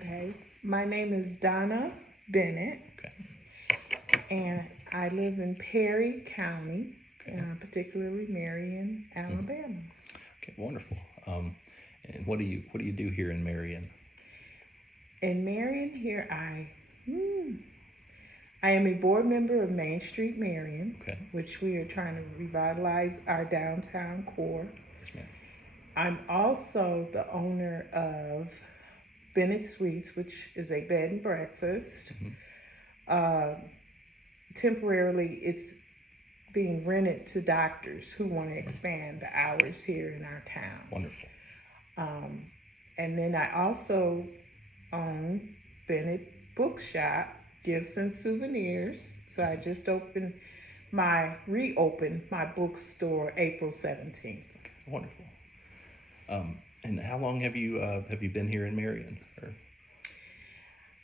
Okay. My name is Donna Bennett, Okay. and I live in Perry County, Okay. particularly Marion, Alabama. Okay. Wonderful. And what do you do here in Marion? In Marion, here I am a board member of Main Street Marion, Okay. which we are trying to revitalize our downtown core. Yes, ma'am. I'm also the owner of Bennett Suites, which is a bed and breakfast. Mhm. Uh, Temporarily, it's being rented to doctors who want to expand the hours here in our town. Wonderful. Um, and then I also own Bennett Bookshop, Gifts and Souvenirs. So I just reopened my bookstore April 17th. Wonderful. And how long have you been here in Marion? Or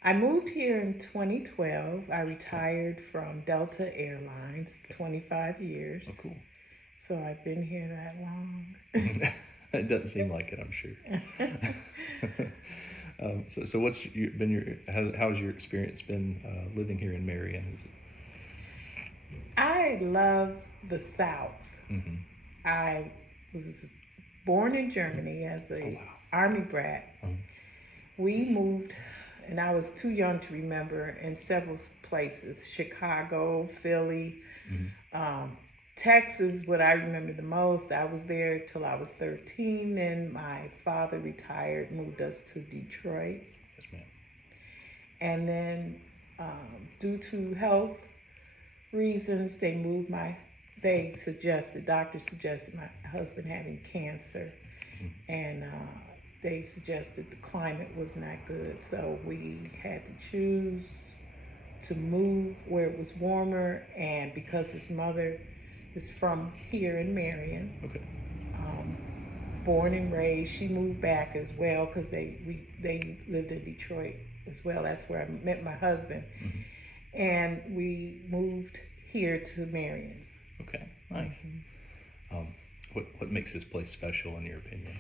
I moved here in 2012. I retired from Delta Airlines, 25 years. oh, cool. So I've been here that long. It doesn't seem like it, I'm sure. So how's your experience been living here in Marion? I love the South. Mm-hmm. I was born in Germany as Oh, a wow. army brat. Mhm. We moved, and I was too young to remember, in several places: Chicago, Philly, Mm-hmm. Texas. What I remember the most, I was there till I was 13. Then my father retired, moved us to Detroit, Yes, ma'am. and then due to health reasons, doctors suggested my husband having cancer, and they suggested the climate was not good, so we had to choose to move where it was warmer. And because his mother is from here in Marion, Okay. born and raised, she moved back as well because they lived in Detroit as well. That's where I met my husband, Mm-hmm. and we moved here to Marion. Okay. Nice. What makes this place special in your opinion?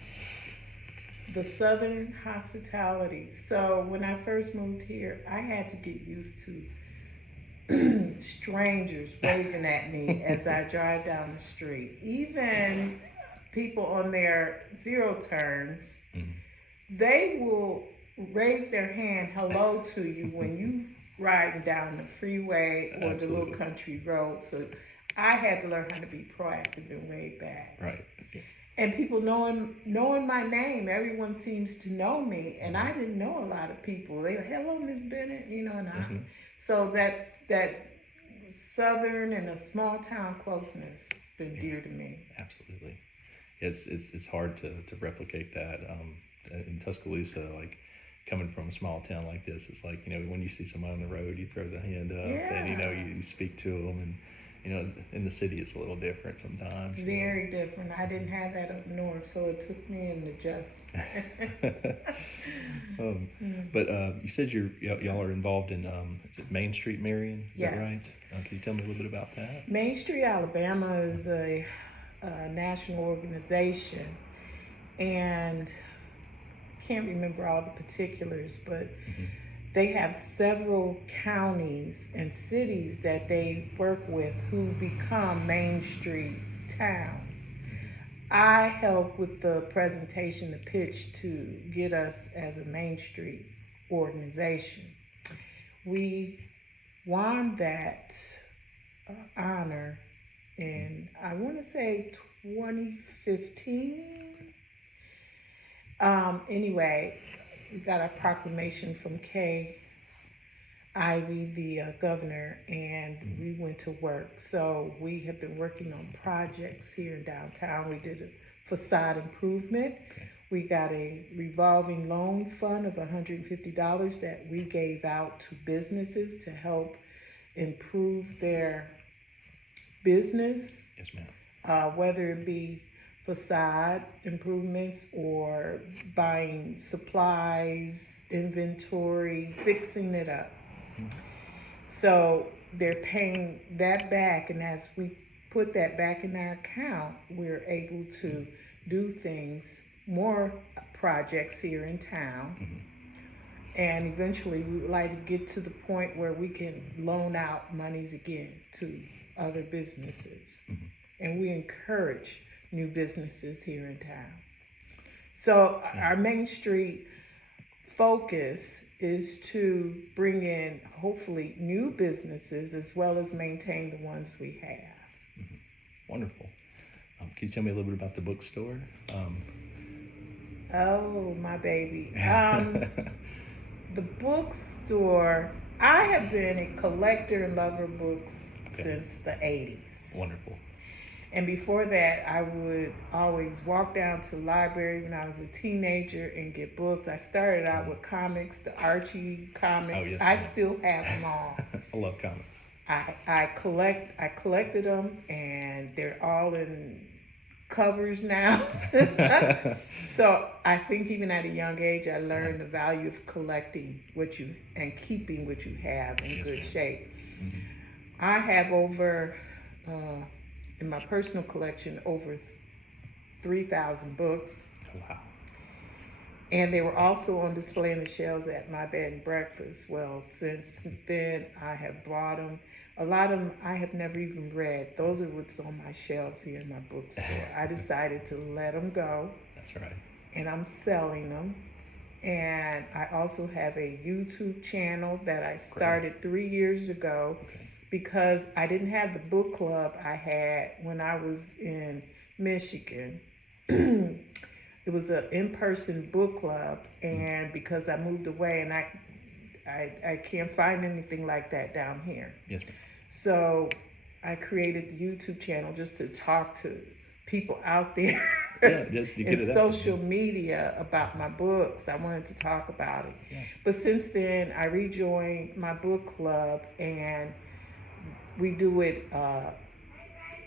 The Southern hospitality. So when I first moved here, I had to get used to strangers waving at me as I drive down the street. Even people on their zero turns, Mm-hmm. they will raise their hand hello to you when you riding down the freeway or the Absolutely. little country road. So I had to learn how to be proactive and wave back. Right. And people knowing my name, everyone seems to know me, and I didn't know a lot of people. They hello, Miss Bennett, and Mm-hmm. so that southern and a small town closeness has been dear to me. Absolutely. It's hard to replicate that. In Tuscaloosa, like coming from a small town like this, it's like, when you see someone on the road, you throw the hand up and, Yeah. you speak to them. And, in the city, it's a little different sometimes. Very different. I didn't have that up north, so it took me an adjustment. But you said y'all are involved in, is it Main Street Marion? Is that Yes. right? Can you tell me a little bit about that? Main Street, Alabama is a national organization, and can't remember all the particulars, but Mm-hmm. they have several counties and cities that they work with who become Main Street towns. I help with the presentation, the pitch to get us as a Main Street organization. We won that honor in, I want to say, 2015. Anyway, we got a proclamation from Kay Ivey, the governor, and we went to work. So we have been working on projects here in downtown. We did a facade improvement. Okay. We got a revolving loan fund of $150 that we gave out to businesses to help improve their business, Yes, ma'am. whether it be facade improvements or buying supplies, inventory, fixing it up. So they're paying that back, and as we put that back in our account, we're able to do things, more projects here in town. And eventually we would like to get to the point where we can loan out monies again to other businesses. And we encourage new businesses here in town. So our Main Street focus is to bring in hopefully new businesses as well as maintain the ones we have. Wonderful. Can you tell me a little bit about the bookstore? Oh, my baby. The bookstore, I have been a collector and lover of books since the 80s. Wonderful. And before that, I would always walk down to the library when I was a teenager and get books. I started out with comics, the Archie comics. Oh, yes, I ma'am. still have them all. I love comics. I collected them, and they're all in covers now. So I think even at a young age, I learned the value of collecting and keeping what you have in good shape. I have over, in my personal collection, over 3,000 books. Oh, wow. And they were also on display in the shelves at my bed and breakfast. Well, since then, I have bought them. A lot of them I have never even read. Those are what's on my shelves here in my bookstore. I decided to let them go. That's right. And I'm selling them. And I also have a YouTube channel that I started 3 years ago because I didn't have the book club I had when I was in Michigan. It was an in-person book club, and because I moved away, and I can't find anything like that down here. Yes, ma'am. So I created the YouTube channel just to talk to people out there in social media about my books. I wanted to talk about it. Yeah. But since then, I rejoined my book club, and we do it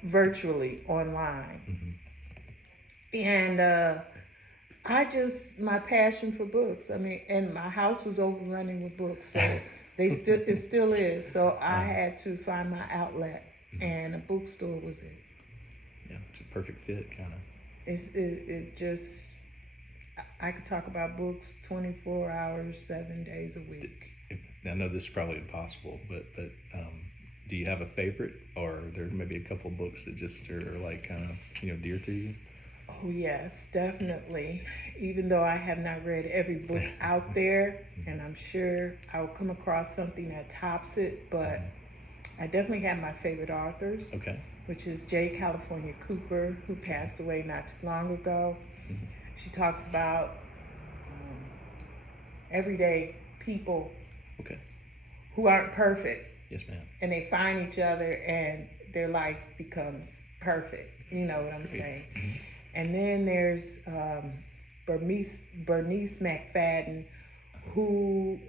virtually online. And my passion for books. I mean, and my house was overrunning with books, so it still is. So I had to find my outlet, and a bookstore was it. Yeah, it's a perfect fit, kind of. It just, I could talk about books 24 hours, 7 days a week. I know this is probably impossible, but do you have a favorite, or are there maybe a couple books that just are like kind of dear to you? Oh yes, definitely. Even though I have not read every book out there, and I'm sure I'll come across something that tops it, but I definitely have my favorite authors, which is J. California Cooper, who passed away not too long ago. She talks about everyday people who aren't perfect. Yes, ma'am. And they find each other, and their life becomes perfect. You know what I'm saying? And then there's Bernice McFadden, who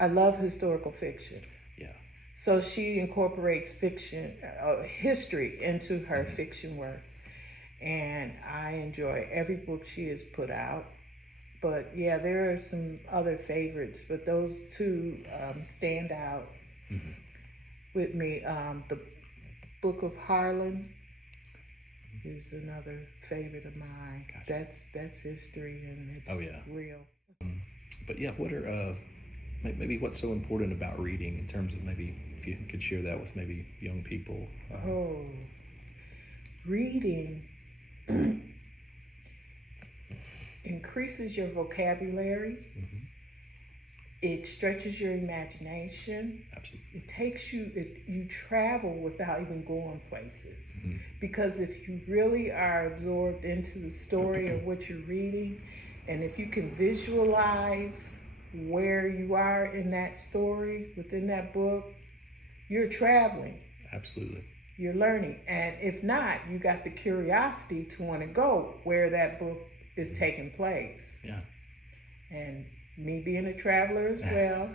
I love historical fiction. Yeah. So she incorporates fiction, history into her fiction work. And I enjoy every book she has put out. But yeah, there are some other favorites, but those two stand out with me. The Book of Harlan is another favorite of mine. Gotcha. That's history, and it's real. But yeah, what are maybe what's so important about reading in terms of maybe if you could share that with maybe young people? Reading increases your vocabulary. It stretches your imagination. Absolutely. It takes you travel without even going places. Because if you really are absorbed into the story of what you're reading, and if you can visualize where you are in that story, within that book, you're traveling. Absolutely. You're learning. And if not, you got the curiosity to want to go where that book is taking place. Yeah. And me being a traveler as well,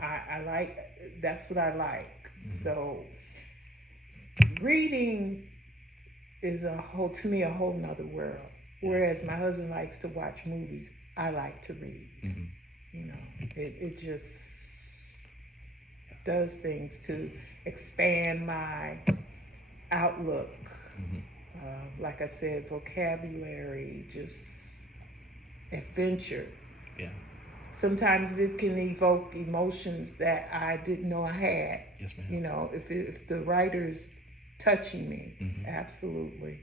I like, that's what I like. So reading is to me a whole nother world. Whereas my husband likes to watch movies, I like to read. It just does things to expand my outlook. Like I said, vocabulary, just adventure. Yeah. sometimes it can evoke emotions that I didn't know I had. Yes, ma'am. You know, if the writer's touching me, Mhm. absolutely.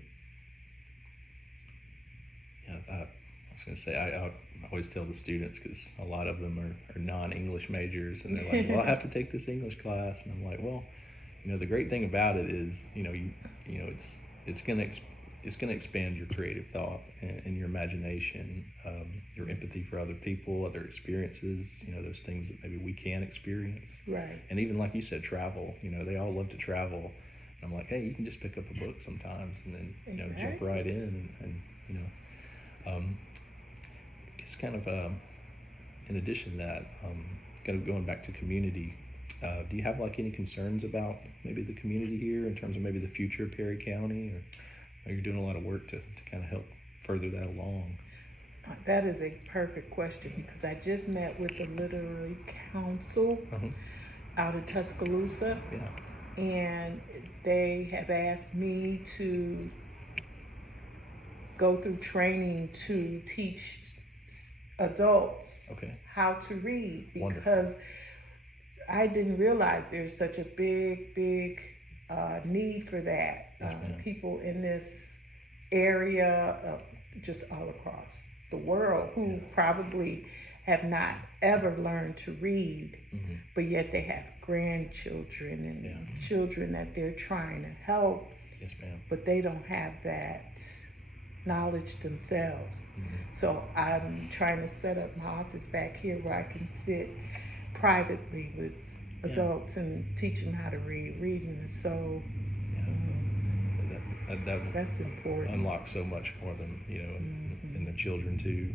Yeah, I was going to say, I always tell the students, because a lot of them are non-English majors, and they're like, well, I have to take this English class. And I'm like, well, the great thing about it is, it's going to it's going to expand your creative thought and your imagination, your empathy for other people, other experiences, those things that maybe we can't experience. Right. And even like you said, travel, they all love to travel. And I'm like, hey, you can just pick up a book sometimes and then, Exactly. jump right in and it's kind of, in addition to that, kind of going back to community, do you have like any concerns about maybe the community here in terms of maybe the future of Perry County, or you're doing a lot of work to kind of help further that along? That is a perfect question, because I just met with the Literary Council out of Tuscaloosa, Yeah. and they have asked me to go through training to teach adults Okay. how to read, Wonderful. because I didn't realize there's such a big need for that. Yes, ma'am. People in this area, just all across the world, who probably have not ever learned to read, but yet they have grandchildren and children that they're trying to help. Yes, ma'am. But they don't have that knowledge themselves. So I'm trying to set up my office back here where I can sit privately with adults and teach them how to read. Reading is so that's important. Unlock so much for them, and the children too.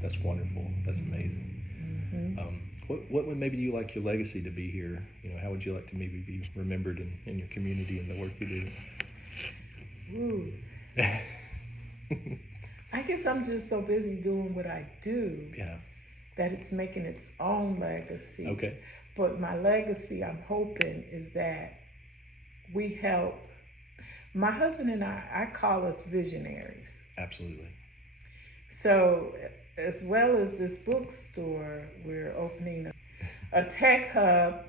That's wonderful. That's amazing. What would maybe you like your legacy to be here? How would you like to maybe be remembered in your community and the work you do? Ooh. I guess I'm just so busy doing what I do that it's making its own legacy. Okay. But my legacy, I'm hoping, is that we help. My husband and I call us visionaries. Absolutely. So, as well as this bookstore, we're opening a tech hub,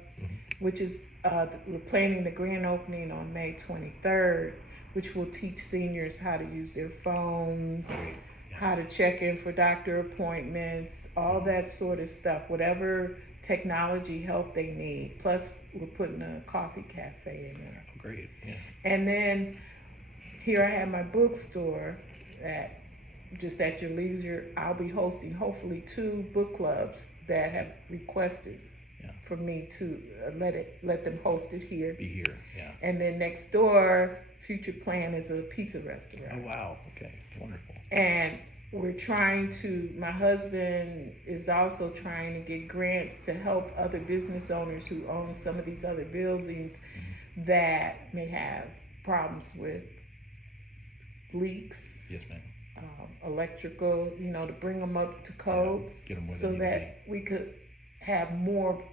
which is, we're planning the grand opening on May 23rd, which will teach seniors how to use their phones, how to check in for doctor appointments, all that sort of stuff, whatever technology help they need. Plus, we're putting a coffee cafe in there. Great, yeah. And then here I have my bookstore that just at your leisure, I'll be hosting hopefully 2 book clubs that have requested for me to let them host it here. Be here, yeah. And then next door, future plan is a pizza restaurant. Oh, wow, okay, wonderful. And my husband is also trying to get grants to help other business owners who own some of these other buildings that may have problems with leaks. Yes, ma'am. Electrical, to bring them up to code, get them where so they need that we could have more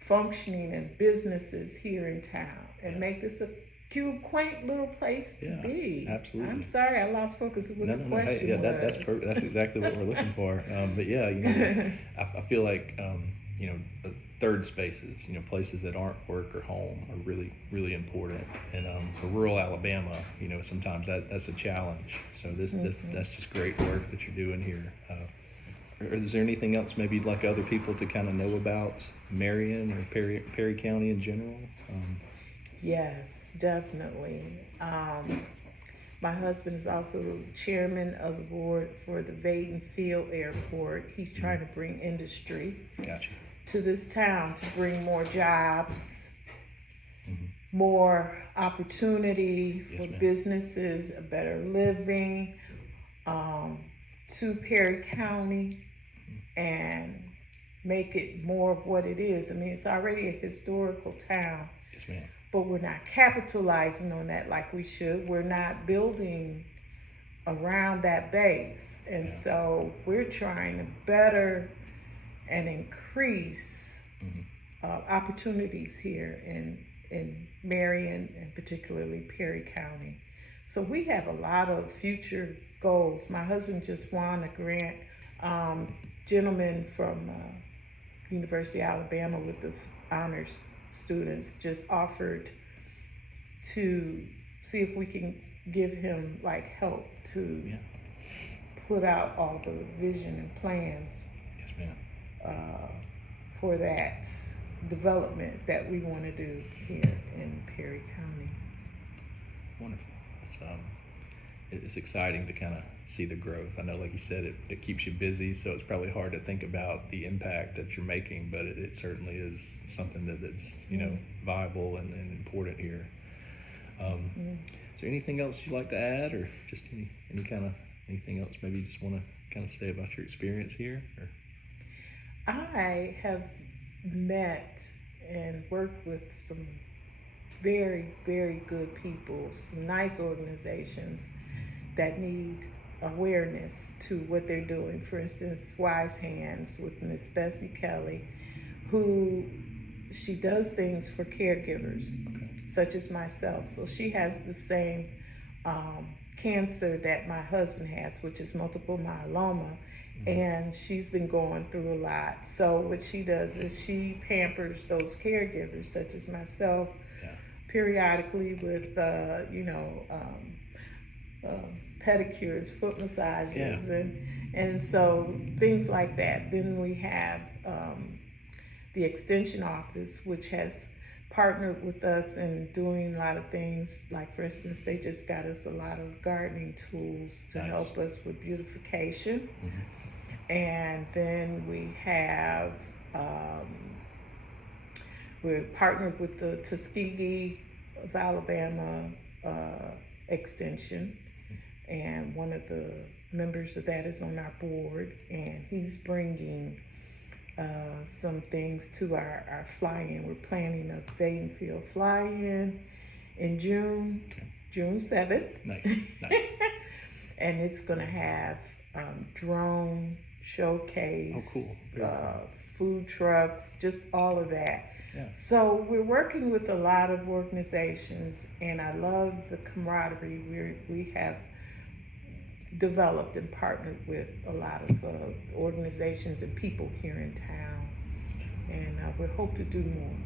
functioning and businesses here in town and make this a cute, quaint little place to be. Absolutely. I'm sorry, I lost focus of what the question was. That's exactly what we're looking for. But I feel like third spaces, places that aren't work or home, are really, really important. And for rural Alabama, sometimes that's a challenge. So that's just great work that you're doing here. Is there anything else maybe you'd like other people to kind of know about Marion or Perry County in general? Yes, definitely. My husband is also chairman of the board for the Vaden Field Airport. He's trying to bring industry to this town, to bring more jobs, more opportunity for businesses, a better living to Perry County, and make it more of what it is. I mean, it's already a historical town. Yes, ma'am. But we're not capitalizing on that like we should. We're not building around that base. And so we're trying to better and increase opportunities here in Marion and particularly Perry County. So we have a lot of future goals. My husband just won a grant gentleman from University of Alabama with the honors students just offered to see if we can give him like help to Yeah. put out all the vision and plans Yes, ma'am. for that development that we want to do here in Perry County. Wonderful. It's exciting to kind of see the growth. I know, like you said, it keeps you busy, so it's probably hard to think about the impact that you're making, but it certainly is something that's viable and important here. Is there anything else you'd like to add, or just anything else maybe you just want to kind of say about your experience here? Or? I have met and worked with some very, very good people, some nice organizations that need awareness to what they're doing. For instance, Wise Hands with Miss Bessie Kelly, who she does things for caregivers, such as myself. So she has the same cancer that my husband has, which is multiple myeloma. And she's been going through a lot. So what she does is she pampers those caregivers, such as myself, periodically with pedicures, foot massages, and so things like that. Then we have the extension office, which has partnered with us in doing a lot of things. Like, for instance, they just got us a lot of gardening tools to help us with beautification. And then we have, we're partnered with the Tuskegee of Alabama extension, and one of the members of that is on our board, and he's bringing some things to our fly-in. We're planning a Vadenfield fly-in in June, June 7th. Nice. And it's gonna have drone showcase, food trucks, just all of that. So we're working with a lot of organizations, and I love the camaraderie we have developed and partnered with a lot of organizations and people here in town, and we hope to do more.